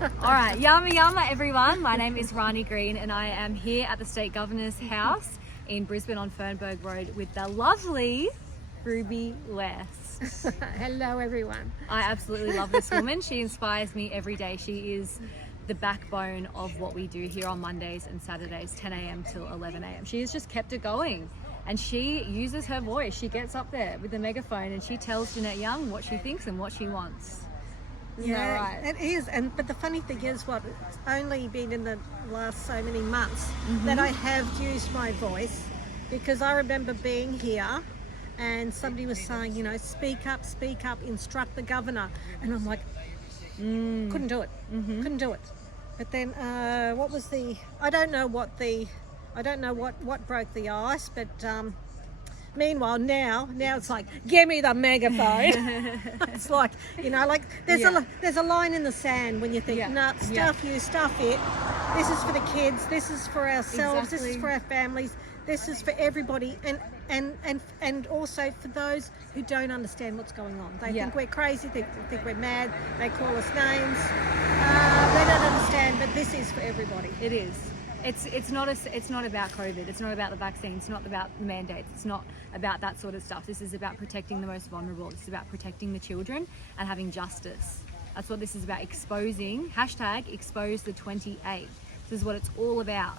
All right, yama yama everyone. My name is Rhani Green and I am here at the State Governor's house in Brisbane on Fernberg Road with the lovely Ruby West. Hello everyone. I absolutely love this woman. She inspires me every day. She is the backbone of what we do here on Mondays and Saturdays, 10 a.m. till 11 a.m. She has just kept it going. And she uses her voice. She gets up there with the megaphone and she tells Jeanette Young what she thinks and what she wants. Isn't that right? It is. But the funny thing is, it's only been in the last so many months that I have used my voice, because I remember being here and somebody was saying, speak up, instruct the governor. And I'm like, couldn't do it. Couldn't do it. But then I don't know what broke the ice, but meanwhile now it's like, give me the megaphone. It's like, there's a line in the sand when you think, stuff it. This is for the kids, this is for ourselves, This is for our families, this is for everybody, and also for those who don't understand what's going on. They think we're crazy, they think we're mad, they call us names. They don't understand, but this is for everybody. It is. It's not about COVID. It's not about the vaccine. It's not about the mandates. It's not about that sort of stuff. This is about protecting the most vulnerable. It's about protecting the children and having justice. That's what this is about. Exposing, #expose the 28. This is what it's all about.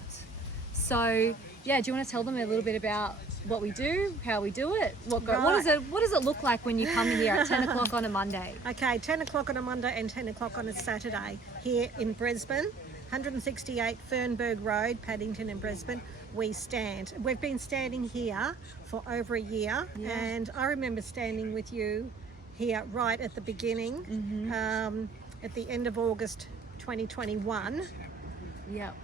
So, do you want to tell them a little bit about what we do, how we do it? What does it look like when you come here at 10 o'clock on a Monday? Okay, 10 o'clock on a Monday and 10 o'clock on a Saturday here in Brisbane. 168 Fernberg Road, Paddington in Brisbane. We stand. We've been standing here for over a year, and I remember standing with you here right at the beginning, at the end of August 2021. Yep.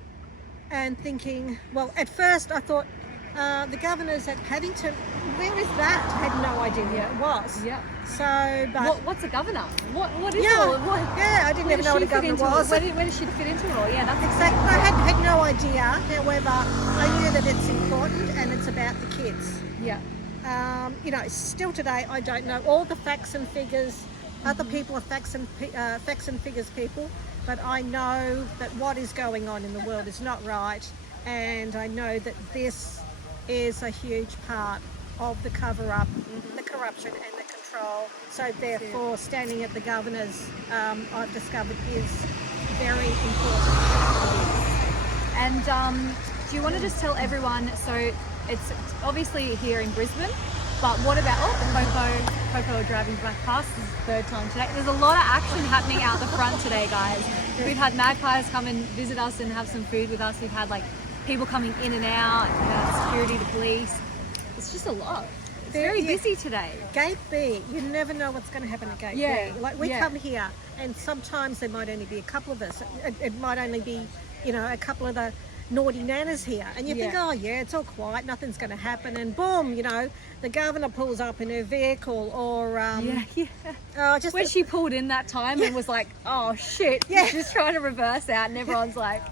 And thinking, well, at first I thought, the governor's at Paddington, where is that? Had no idea where it was. Yep. So, but what's a governor? What is I didn't even know what a governor was. Where does she fit into it all? Yeah, that's exactly. I had no idea. However, I knew that it's important and it's about the kids. Yeah. Still today I don't know all the facts and figures. Other people are facts and figures people, but I know that what is going on in the world is not right, and I know that this is a huge part of the cover-up, the corruption and the control. So therefore, standing at the governor's, I've discovered, is very important. And do you want to just tell everyone, so it's obviously here in Brisbane, but what about, the Coco driving back past, this is the third time today. There's a lot of action happening out the front today, guys. We've had magpies come and visit us and have some food with us. We've had people coming in and out, security, the police. It's just a lot. It's very busy today. Gate B, you never know what's going to happen at Gate B. We come here and sometimes there might only be a couple of us. It might only be, a couple of the naughty nanas here. And you think, it's all quiet, nothing's going to happen. And boom, the governor pulls up in her vehicle or... when she pulled in that time and was like, oh shit, just trying to reverse out, and everyone's like,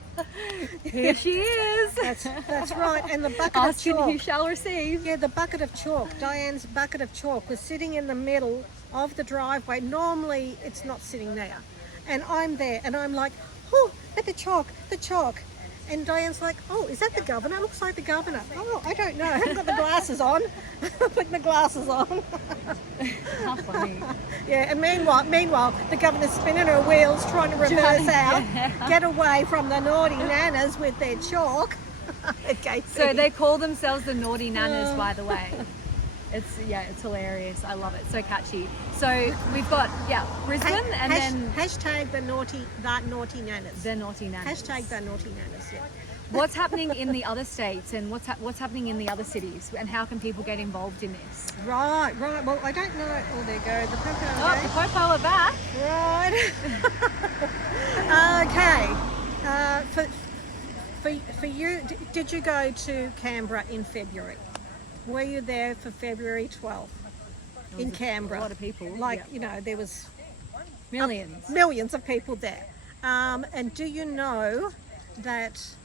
here she is. That's right. And the bucket Asking of chalk. who shall receive. Yeah, the bucket of chalk. Diane's bucket of chalk was sitting in the middle of the driveway. Normally, it's not sitting there. And I'm there, and I'm like, at the chalk. And Diane's like, oh, is that the governor? It looks like the governor. Oh, I don't know. I haven't got the glasses on. Put my glasses on. How funny. Yeah, and meanwhile, the governor's spinning her wheels, trying to reverse out, get away from the naughty nanas with their chalk. Okay, so they call themselves the naughty nanas, by the way. It's hilarious. I love it. So catchy. So we've got Brisbane and then hashtag the naughty nanas. The naughty nanas. Hashtag the naughty nanas. Yeah. What's happening in the other states and what's happening in the other cities, and how can people get involved in this? Right. Well, I don't know. Oh, there you go. The Popo. Oh, the Popo are back. Right. Okay. For you, did you go to Canberra in February? Were you there for February 12th in Canberra? A lot of people. There was millions of people there. And do you know that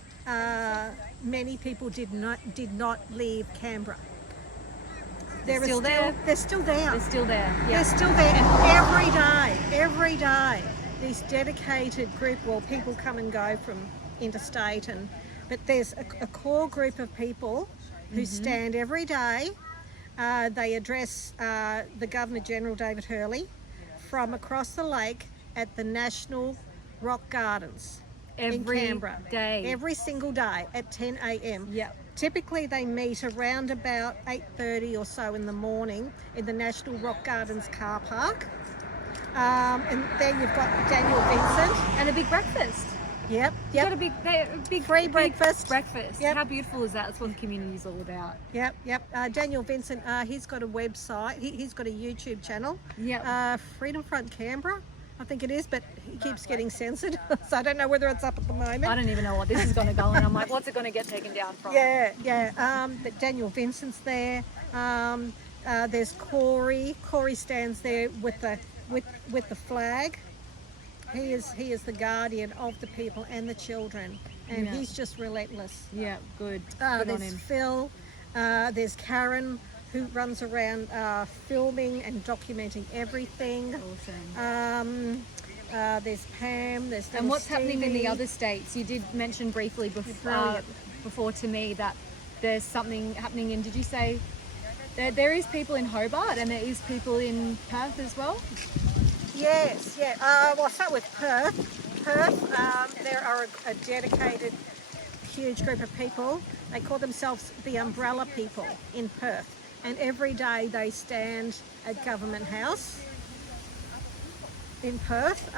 many people did not leave Canberra? They're still there. They're still there. They're still there. Yeah. They're still there, and every day, these dedicated group. Well, people come and go from interstate, but there's a core group of people who stand every day. They address the Governor General David Hurley from across the lake at the National Rock Gardens in Canberra. Day. Every single day at 10 a.m. Yep. Typically they meet around about 8:30 or so in the morning in the National Rock Gardens car park. And there you've got Daniel Vincent. And a big breakfast. Yep. You've got a big Free big breakfast. Yep. How beautiful is that? That's what the community is all about. Yep. Daniel Vincent, he's got a website. He's got a YouTube channel. Yep. Freedom Front Canberra, I think it is, but he keeps getting censored, so I don't know whether it's up at the moment. I don't even know what this is going to go in. I'm like, what's it going to get taken down from? But Daniel Vincent's there. There's Corey. Corey stands there with the flag. He is the guardian of the people and the children, and he's just relentless. Yeah, good. Good on There's him. Phil. There's Karen, who runs around filming and documenting everything. Awesome. There's Pam. There's And what's Stevie. happening in the other states? You did mention briefly before to me that there's something happening in, did you say, there is people in Hobart and there is people in Perth as well? Yes, yeah. Well, I'll start with Perth. There are a dedicated, huge group of people. They call themselves the Umbrella People in Perth. And every day they stand at Government House in Perth.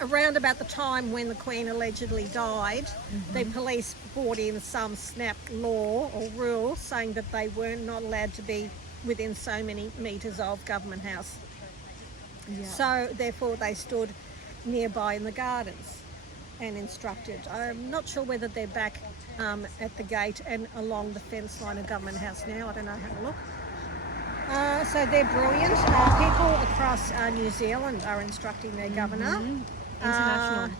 Around about the time when the Queen allegedly died, the police brought in some snap law or rule saying that they were not allowed to be within so many metres of Government House. Yeah. So therefore they stood nearby in the gardens and instructed. I'm not sure whether they're back at the gate and along the fence line of Government House now. I don't know, have a look. So they're brilliant. People across New Zealand are instructing their governor.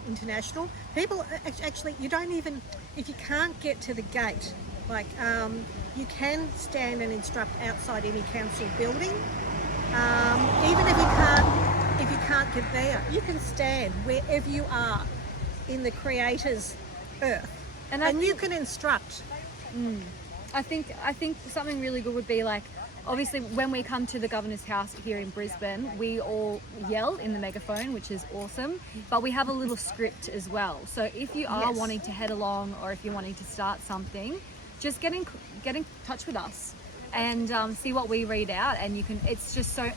International. People, actually, you don't even, if you can't get to the gate, like you can stand and instruct outside any council building. Even if you can't get there, you can stand wherever you are in the Creator's earth, and you can instruct. I think something really good would be like, obviously when we come to the Governor's house here in Brisbane, we all yell in the megaphone, which is awesome, but we have a little script as well. So if you are wanting to head along, or if you're wanting to start something, just get in touch with us and see what we read out. And you can, it's just so,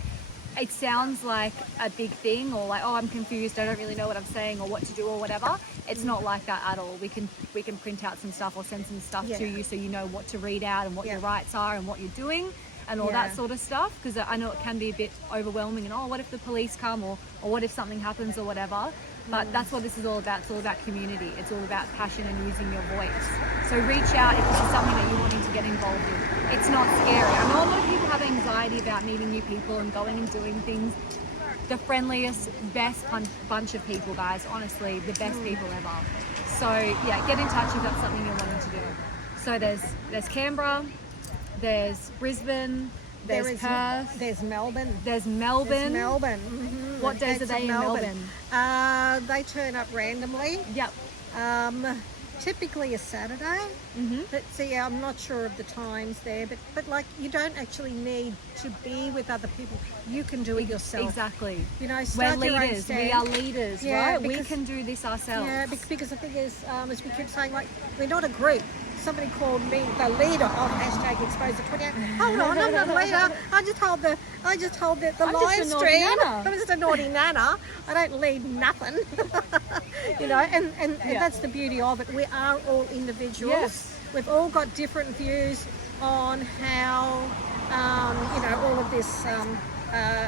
it sounds like a big thing, or like, oh, I'm confused, I don't really know what I'm saying or what to do or whatever. It's not like that at all. We can print out some stuff or send some stuff to you so you know what to read out and what your rights are and what you're doing and all that sort of stuff, because I know it can be a bit overwhelming and, oh, what if the police come, or what if something happens or whatever. But that's what this is all about. It's all about community. It's all about passion and using your voice. So reach out if this is something that you're wanting to get involved in. It's not scary. I know a lot of people have anxiety about meeting new people and going and doing things. The friendliest, best bunch of people, guys. Honestly, the best people ever. So yeah, get in touch if that's something you're wanting to do. So there's Canberra, there's Brisbane, there's Perth, there's Melbourne. There's Melbourne. What days are they in Melbourne? They turn up randomly. Yep. Typically a Saturday. But see, I'm not sure of the times there. But like, you don't actually need to be with other people. You can do it yourself. Exactly. You know, we're start your own leaders. stand. We are leaders, Yeah, right? because- We can do this ourselves. Yeah, because the thing is, as we keep saying, like, we're not a group. Somebody called me the leader of #Exposure28. Hold on, I'm not a leader. I just hold the I'm live just a naughty stream. nana. I'm just a naughty nana. I don't lead nothing. You know, and that's the beauty of it. We are all individuals. Yes. We've all got different views on how, you know, all of this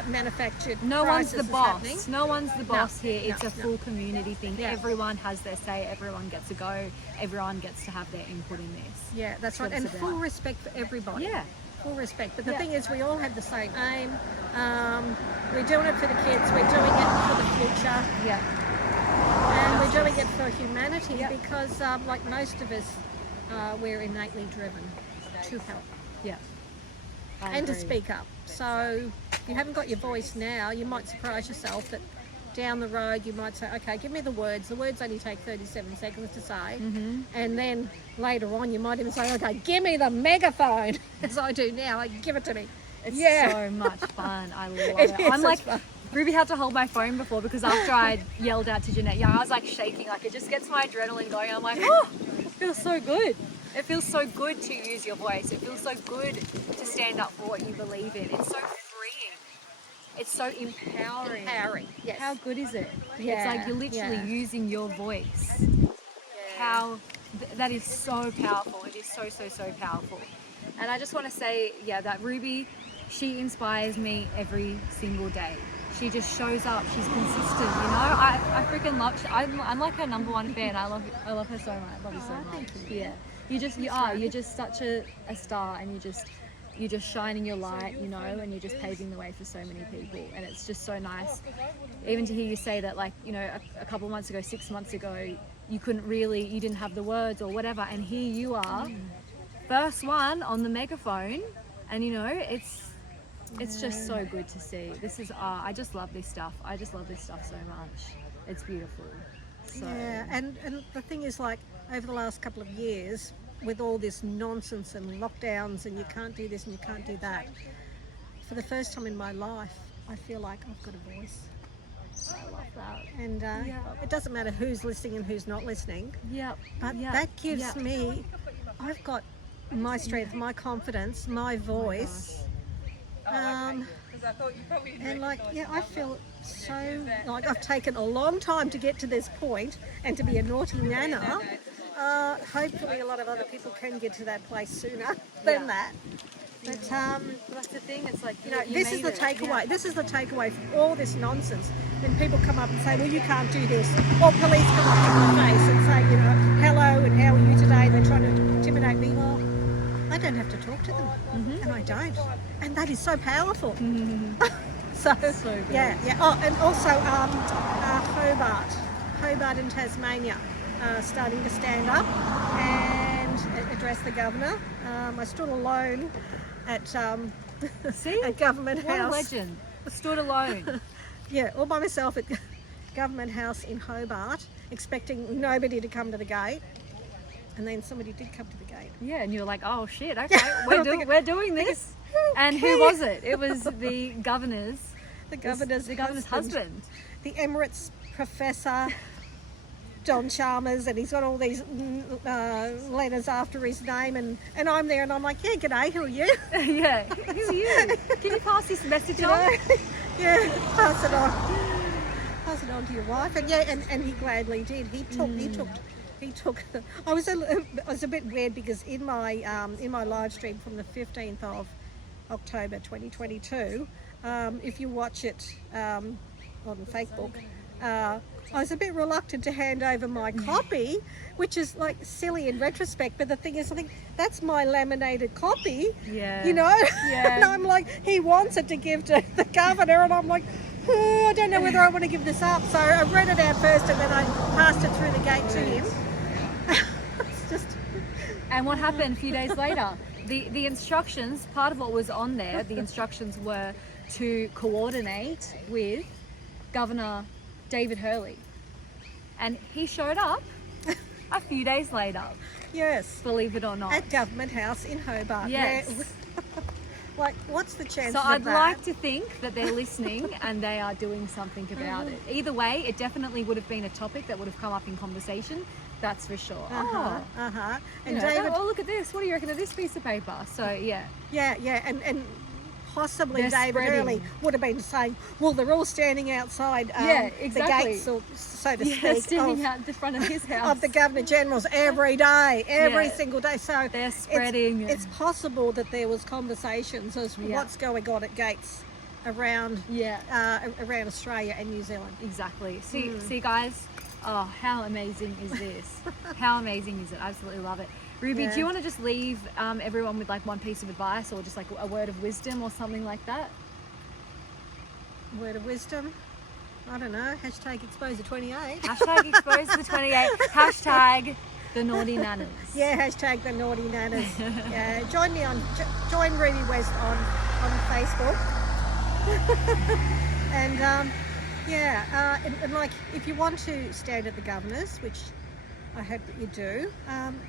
manufactured No one's crisis the is boss. happening. No one's the boss here. It's no, a full community thing. Yeah. Everyone has their say. Everyone gets to go. Everyone gets to have their input in this. Yeah, that's right. what And it's full about. respect for everybody. Yeah. Full respect. But the Yeah. thing is, we all have the same aim. We're doing it for the kids. We're doing it for the future. Yeah. And we're doing it for humanity Yeah. because, like most of us, we're innately driven to help Yeah. I and to agree. speak up. So if you haven't got your voice now, you might surprise yourself that down the road you might say, okay, give me the words. The words only take 37 seconds to say. Mm-hmm. And then later on you might even say, okay, give me the megaphone, as I do now. Like, give it to me. It's Yeah. so much fun. I love it. It is I'm such like, fun. Ruby had to hold my phone before because after I yelled out to Jeanette, I was like shaking. Like, it just gets my adrenaline going. I'm like, oh, it feels so good. It feels so good to use your voice. It feels so good to stand up for what you believe in. It's so freeing. It's so empowering. Yes. How good is it? Yeah, It's like you're literally yeah. using your voice. That is so powerful. It is so, so, so powerful. And I just want to say, that Ruby, she inspires me every single day. She just shows up. She's consistent, you know. I freaking love. I'm like her number one fan. I love her so much. I love you so much. Thank you. Yeah, you are. You're just such a star, and you're just shining your light, you know, and you're just paving the way for so many people. And it's just so nice, even to hear you say that, like, you know, a couple months ago, 6 months ago, you didn't have the words or whatever, and here you are, first one on the megaphone, and you know, it's just so good to see. This is I just love this stuff. I just love this stuff so much. It's beautiful. So Yeah, and the thing is, like, over the last couple of years, with all this nonsense and lockdowns and you can't do this and you can't do that, for the first time in my life, I feel like I've got a voice. I love that. And it doesn't matter who's listening and who's not listening, Yep. but that gives me, I've got my strength, my confidence, my voice. And like, I feel so, like, I've taken a long time to get to this point and to be a naughty nana. Hopefully a lot of other people can get to that place sooner than that. But that's the thing. It's like, you know, this is the takeaway. This is the takeaway from all this nonsense. When people come up and say, well, you can't do this, or police come up to my face and say, you know, hello and how are you today? They're trying to intimidate me. Well, I don't have to talk to them, and I don't. And that is so powerful. So good. Yeah. Oh, and also Hobart in Tasmania, starting to stand up and address the governor. I stood alone at at Government What House. a legend. Stood alone. Yeah, all by myself at Government House in Hobart, expecting nobody to come to the gate. And then somebody did come to the gate. Yeah, and you're like, oh shit, okay, we're doing this. And who was it? It was the governor's husband. The Emirates professor, Don Chalmers, and he's got all these letters after his name, and I'm there and I'm like, yeah, g'day, who are you? Yeah, who are you? Can you pass this message on? Yeah, pass it on. Pass it on to your wife. And and he gladly did. He took. I was a bit weird because in my live stream from the 15th of October 2022, if you watch it on Facebook, I was a bit reluctant to hand over my copy, which is like silly in retrospect. But the thing is, I think that's my laminated copy. Yeah. You know. Yeah. And I'm like, he wants it to give to the governor, and I'm like, oh, I don't know whether I want to give this up. So I read it out first, and then I passed it through the gate to him. It's just. And what happened a few days later? The instructions, part of what was on there, the instructions were to coordinate with Governor David Hurley. And he showed up a few days later. Yes. Believe it or not. At Government House in Hobart. Yes. Like, what's the chances So of I'd that? like to think that they're listening and they are doing something about it. Either way, it definitely would have been a topic that would have come up in conversation. That's for sure. And You know, David, oh, look at this. What do you reckon of this piece of paper? So, yeah. and possibly They're David spreading. Hurley would have been saying, well, they're all standing outside Exactly. the gates, or, so to Yeah, speak, standing out the front of his house. of the Governor General's every day, every single day. So They're spreading. It's possible that there was conversations as what's going on at gates around around Australia and New Zealand. Exactly. See, guys. Oh, how amazing is this? How amazing is it? I absolutely love it. Ruby, do you want to just leave everyone with like one piece of advice or just like a word of wisdom or something like that? Word of wisdom? I don't know. Hashtag Exposer28. Hashtag Exposer28. Hashtag the naughty nanas. Yeah, hashtag the naughty nanas. Yeah, join Ruby West on Facebook. And Yeah, and like if you want to stand at the Governor's, which I hope that you do,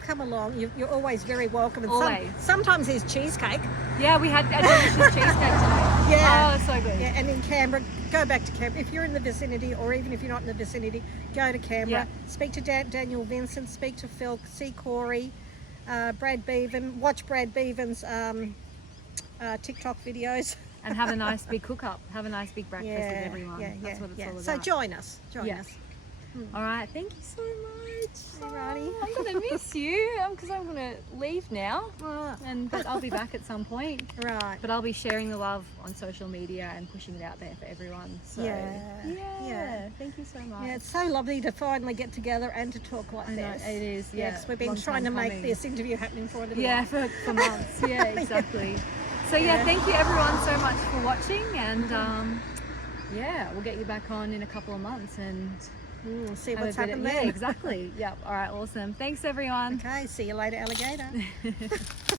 come along. You're always very welcome. And Always. sometimes there's cheesecake. Yeah, we had a delicious cheesecake today. Yeah. Oh, it's so good. Yeah, and in Canberra, go back to Canberra. If you're in the vicinity, or even if you're not in the vicinity, go to Canberra. Yeah. Speak to Daniel Vincent, speak to Phil, see Corey, Brad Bevan, watch Brad Bevan's TikTok videos. And have a nice big cook-up. Have a nice big breakfast with everyone. That's what it's all about. So join us. Join us. All right, thank you so much. Hey, Rhani. I'm going to miss you because I'm going to leave now. But I'll be back at some point. Right. But I'll be sharing the love on social media and pushing it out there for everyone. So Yeah. Thank you so much. Yeah, it's so lovely to finally get together and to talk like I know, this. it is. Yeah, Yes, we've been long trying to time make coming. this interview happening for a little Yeah, while. for months. Yeah, exactly. So thank you everyone so much for watching, and we'll get you back on in a couple of months and See have a what's bit happened of, then. exactly. Yep. All right, awesome. Thanks everyone. Okay, see you later, alligator.